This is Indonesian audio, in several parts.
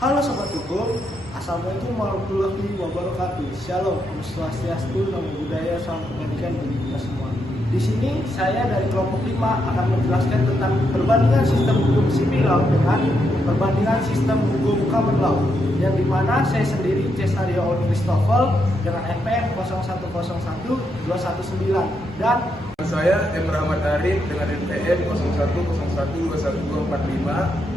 Halo Sobat Hukum, Assalamualaikum warahmatullahi wabarakatuh. Shalom, Om Swastiastu, Namo Buddhaya, Salam Kebajikan bagi kita semua. Di sini saya dari kelompok 5 akan menjelaskan tentang perbandingan sistem hukum civil law dengan perbandingan sistem hukum common law, yang dimana saya sendiri Cesario Oli Christoffel dengan NPM 0101219 dan saya M. Rahmat Arif dengan NPM 01012145.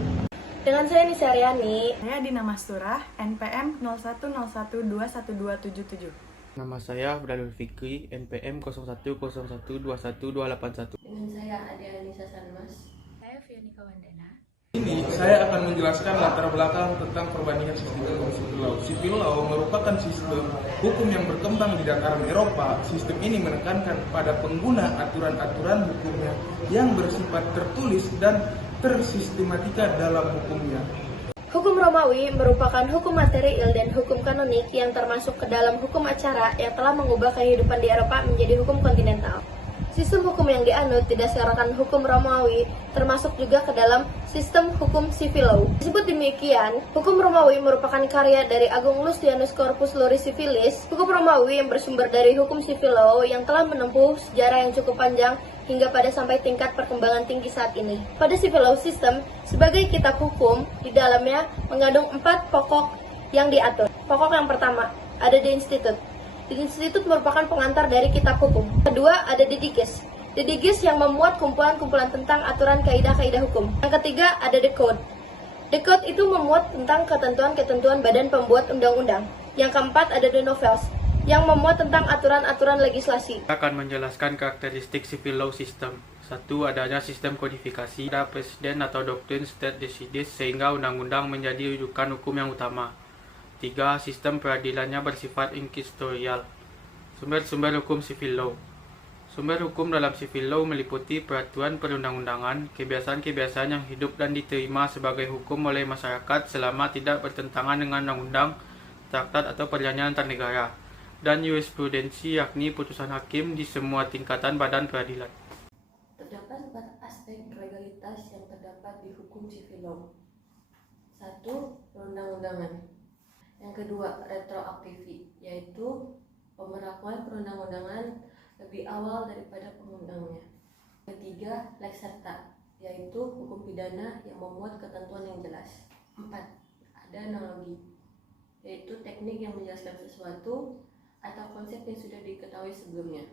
Dengan saya Nisa Aryani. Saya Dina Masturah, NPM 0101212277. Nama saya Abdul Fikri, NPM 0101212881. Dengan saya Ade Anissa Sanmas. Saya Fianika Wandana. Ini saya akan menjelaskan latar belakang tentang perbandingan sistem hukum civil law. Civil law merupakan sistem hukum yang berkembang di dataran Eropa. Sistem ini menekankan pada pengguna aturan-aturan hukumnya yang bersifat tertulis dan tersistematika dalam hukumnya. Hukum Romawi merupakan hukum material dan hukum kanonik yang termasuk ke dalam hukum acara yang telah mengubah kehidupan di Eropa menjadi hukum kontinental. Sistem hukum yang dianut didasarkan hukum Romawi termasuk juga ke dalam sistem hukum civil law. Disebut demikian, hukum Romawi merupakan karya dari Agung Lucianus Corpus Iuris Civilis, hukum Romawi yang bersumber dari hukum civil law yang telah menempuh sejarah yang cukup panjang hingga pada sampai tingkat perkembangan tinggi saat ini. Pada civil law system, sebagai kitab hukum, di dalamnya mengandung 4 pokok yang diatur. Pokok yang pertama, ada The Institute. The Institute merupakan pengantar dari kitab hukum. Kedua, ada The Digest. The Digest yang memuat kumpulan-kumpulan tentang aturan kaidah-kaidah hukum. Yang ketiga, ada The Code. The Code itu memuat tentang ketentuan-ketentuan badan pembuat undang-undang. Yang keempat, ada The Novels, yang memuat tentang aturan-aturan legislasi. Saya akan menjelaskan karakteristik civil law system. 1. Adanya sistem kodifikasi, ada presiden atau doktrin state decisis sehingga undang-undang menjadi rujukan hukum yang utama. 3. Sistem peradilannya bersifat inquisitorial. Sumber-sumber hukum civil law. Sumber hukum dalam civil law meliputi peraturan perundang-undangan, kebiasaan-kebiasaan yang hidup dan diterima sebagai hukum oleh masyarakat selama tidak bertentangan dengan undang-undang, traktat atau perjanjian antar negara, dan jurisprudensi yakni putusan hakim di semua tingkatan badan peradilan. Terdapat 4 aspek legalitas yang terdapat di hukum civil law. 1. Perundang-undangan. Yang kedua, retroaktivi, yaitu pemberlakuan perundang-undangan lebih awal daripada pengundangnya. Ketiga, lex serta, yaitu hukum pidana yang memuat ketentuan yang jelas. 4. Ada analogi, yaitu teknik yang menjelaskan sesuatu atau konsep yang sudah diketahui sebelumnya.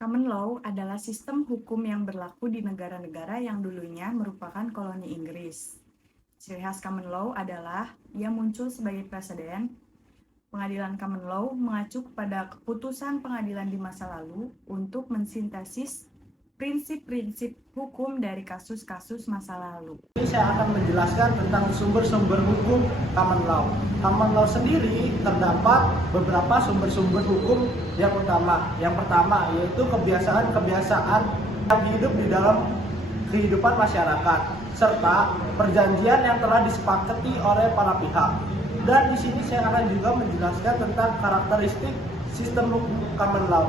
Common law adalah sistem hukum yang berlaku di negara-negara yang dulunya merupakan koloni Inggris. Ciri khas common law adalah ia muncul sebagai preseden. Pengadilan common law mengacu kepada keputusan pengadilan di masa lalu untuk mensintesis prinsip-prinsip hukum dari kasus-kasus masa lalu. ini saya akan menjelaskan tentang sumber-sumber hukum common law. Common law sendiri terdapat beberapa sumber-sumber hukum yang utama. Yang pertama yaitu kebiasaan-kebiasaan yang hidup di dalam kehidupan masyarakat, serta perjanjian yang telah disepakati oleh para pihak. Dan di sini saya akan juga menjelaskan tentang karakteristik sistem hukum common law.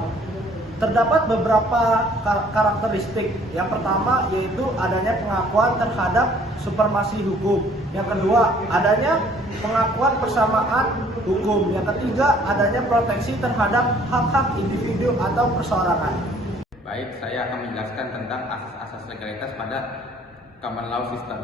Terdapat beberapa karakteristik. Yang pertama yaitu adanya pengakuan terhadap supremasi hukum. Yang kedua, adanya pengakuan persamaan hukum. Yang ketiga, adanya proteksi terhadap hak-hak individu atau perseorangan. Baik, saya akan menjelaskan tentang asas-asas legalitas pada common law system.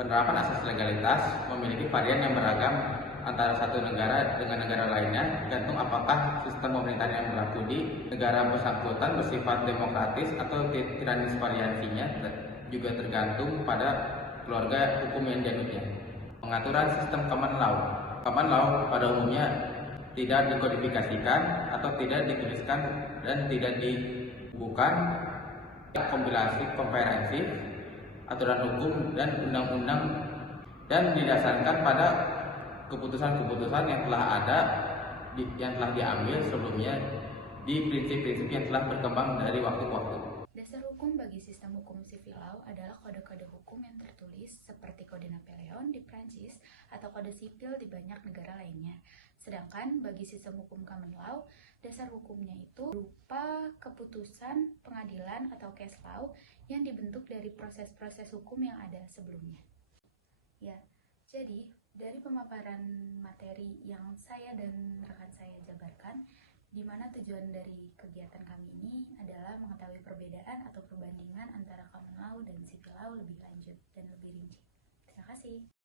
Penerapan asas legalitas memiliki varian yang beragam antara satu negara dengan negara lainnya, tergantung apakah sistem pemerintahan yang berlaku di negara bersangkutan bersifat demokratis atau tiranis variasinya, juga tergantung pada keluarga hukum yang dianutnya. Pengaturan sistem common law. Common law pada umumnya tidak dikodifikasikan atau tidak dituliskan dan tidak bukan kompilasi komprehensif aturan hukum dan undang-undang dan didasarkan pada keputusan-keputusan yang telah diambil sebelumnya di prinsip-prinsip yang telah berkembang dari waktu ke waktu. Dasar hukum bagi sistem hukum civil law adalah kode-kode hukum yang tertulis seperti Kode Napoleon di Prancis atau kode sipil di banyak negara lainnya. Sedangkan bagi sistem hukum common law, dasar hukumnya itu berupa keputusan pengadilan atau case law yang dibentuk dari proses-proses hukum yang ada sebelumnya. Ya, jadi Dari pemaparan materi yang saya dan rekan saya jabarkan, di mana tujuan dari kegiatan kami ini adalah mengetahui perbedaan atau perbandingan antara common law dan civil law lebih lanjut dan lebih rinci. Terima kasih.